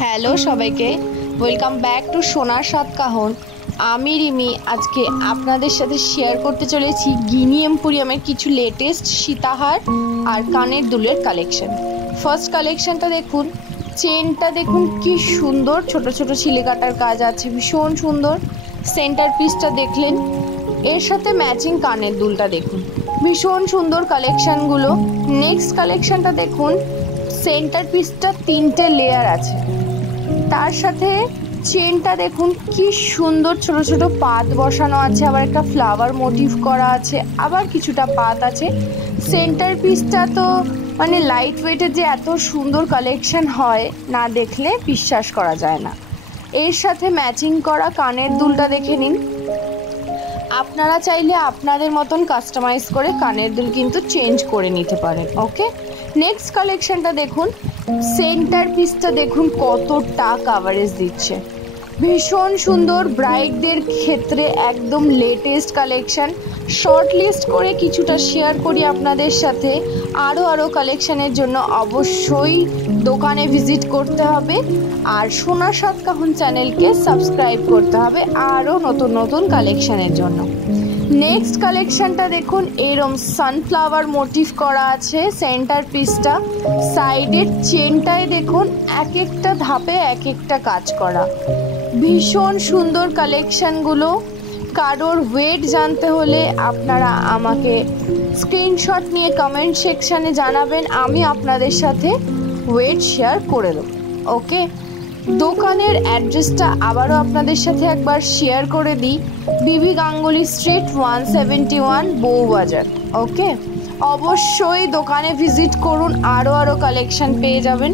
Hello সবাইকে, welcome back to সোনার সাত কাহন। আমি রিমি আজকে আপনাদের সাথে শেয়ার করতে চলেছি গিনি এম্পোরিয়ামের কিছু লেটেস্ট সীতাহার আর কানের দুলের কালেকশন। ফার্স্ট কালেকশনটা দেখুন, চেনটা দেখুন কি সুন্দর, ছোট ছোট ছিলে কাটার কাজ আছে, ভীষণ সুন্দর। সেন্টার পিসটা দেখলেন, এর সাথে ম্যাচিং কানের দুলটা দেখুন, ভীষণ সুন্দর কালেকশনগুলো। নেক্সট কালেকশনটা দেখুন, সেন্টার পিসটা 3টে লেয়ার আছে, তার সাথে চেনটা দেখুন কি সুন্দর, ছোট ছোট পাত বসানো আছে, আবার একটা ফ্লাওয়ার মোটিভ করা আছে, আবার কিছুটা পাত আছে। সেন্টার পিসটা তো মানে লাইট ওয়েটের যে এত সুন্দর কালেকশন হয়, না দেখলে বিশ্বাস করা যায় না। এর সাথে ম্যাচিং করা কানের দুলটা দেখে নিন। আপনারা চাইলে আপনাদের মতন কাস্টমাইজ করে কানের দুল কিন্তু চেঞ্জ করে নিতে পারেন। ওকে, নেক্সট কালেকশনটা দেখুন, সেন্টার পিসটা দেখুন কতটা কাভারেজ দিচ্ছে, ভীষণ সুন্দর। ব্রাইডদের ক্ষেত্রে একদম লেটেস্ট কালেকশন। শর্ট লিস্ট করে কিছুটা শেয়ার করি আপনাদের সাথে। আরও কালেকশনের জন্য অবশ্যই দোকানে ভিজিট করতে হবে, আর সোনার সাত কাহন চ্যানেলকে সাবস্ক্রাইব করতে হবে আরও নতুন নতুন কালেকশনের জন্য। নেক্সট কালেকশনটা দেখুন, এরম সানফ্লাওয়ার মোটিভ করা আছে সেন্টার পিসটা, সাইডের চেনটায় দেখুন এক একটা ধাপে এক একটা কাজ করা, ভীষণ সুন্দর কালেকশনগুলো। কারোর ওয়েট জানতে হলে আপনারা আমাকে স্ক্রিনশট নিয়ে কমেন্ট সেকশানে জানাবেন, আমি আপনাদের সাথে ওয়েট শেয়ার করে দেবো। ওকে, দোকানের অ্যাড্রেসটা আবারও আপনাদের সাথে একবার শেয়ার করে দিই, বিবি গাঙ্গুলি স্ট্রিট 171 বউবাজার। ওকে, অবশ্যই দোকানে ভিজিট করুন, আরও কালেকশন পেয়ে যাবেন।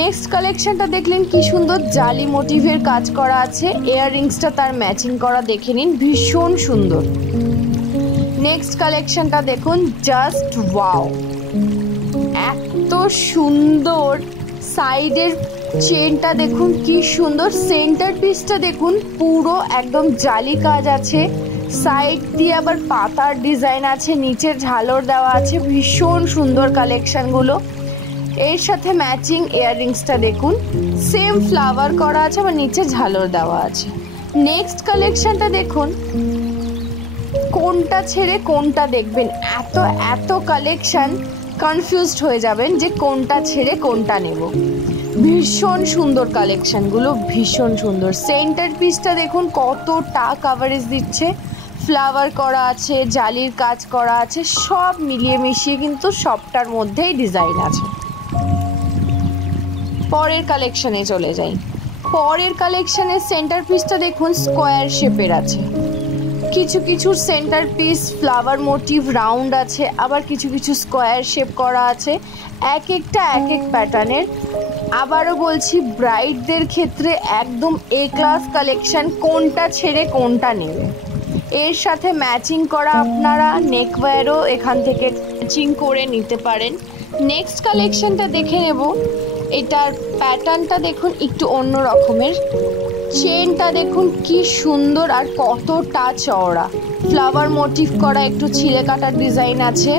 নেক্সট কালেকশনটা দেখলেন কি সুন্দর জালি মোটিভের কাজ করা আছে, ইয়াররিংসটা তার ম্যাচিং করা দেখে নিন, ভীষণ সুন্দর। নেক্সট কালেকশনটা দেখুন, জাস্ট ওয়াও, এত সুন্দর। সাইডের চেনটা দেখুন কি সুন্দর, সেন্টার পিসটা দেখুন পুরো একদম জালি কাজ আছে, সাইড দিয়ে আবার পাতার ডিজাইন আছে, নিচের ঝালর দেওয়া আছে, ভীষণ সুন্দর কালেকশনগুলো। এর সাথে ম্যাচিং ইয়াররিংসটা দেখুন, সেম ফ্লাওয়ার করা আছে, আবার নিচে ঝালর দেওয়া আছে। নেক্সট কালেকশনটা দেখুন, কোনটা ছেড়ে কোনটা দেখবেন, এত কালেকশন কনফিউজড হয়ে যাবেন যে কোনটা ছেড়ে কোনটা নেব। ভীষণ সুন্দর কালেকশনগুলো, ভীষণ সুন্দর। সেন্টার পিসটা দেখুন কতটা কাভারেজ দিচ্ছে, ফ্লাওয়ার করা আছে, জালির কাজ করা আছে, সব মিলিয়ে মিশিয়ে কিন্তু সবটার মধ্যেই ডিজাইন আছে। পরের কালেকশনে চলে যাই। পরের কালেকশনের সেন্টার পিসটা দেখুন স্কোয়ার শেপের আছে, কিছু কিছু centre piece flower motive round আছে, আবার কিছু কিছু স্কোয়ার শেপ করা আছে, এক একটা এক এক প্যাটার্নের। আবারও বলছি, ব্রাইডদের ক্ষেত্রে একদম এ ক্লাস কালেকশন, কোনটা ছেড়ে কোনটা নেবে। এর সাথে ম্যাচিং করা আপনারা নেকওয়্যারও এখান থেকে ম্যাচিং করে নিতে পারেন। নেক্সট কালেকশনটা দেখে নেব, এটার প্যাটার্নটা দেখুন একটু অন্য রকমের, চেনটা দেখুন কি সুন্দর আর কতটা চওড়া, ফ্লাওয়ার মোটিভ করা, একটু ছিলে কাটার ডিজাইন আছে।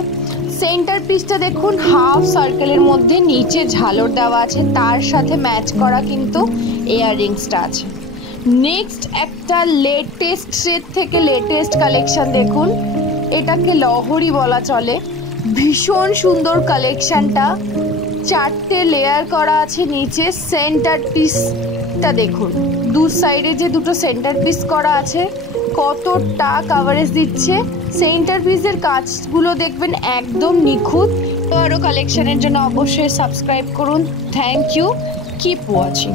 সেন্টার পিসটা দেখুন হাফ সার্কেলের মধ্যে নিচে ঝালর দেওয়া আছে, তার সাথে ম্যাচ করা কিন্তু ইয়াররিংসটা আছে। নেক্সট একটা লেটেস্টের থেকে লেটেস্ট কালেকশন দেখুন, এটাকে লহরি বলা চলে, ভীষণ সুন্দর কালেকশনটা। 4টে লেয়ার করা আছে নিচে। সেন্টার পিসটা দেখুন, দু সাইডে যে দুটো সেন্টার পিস করা আছে, কতটা কাভারেজ দিচ্ছে। সেন্টার পিসের কাজগুলো দেখবেন একদম নিখুঁত। আরও কালেকশনের জন্য অবশ্যই সাবস্ক্রাইব করুন। Thank you, keep watching.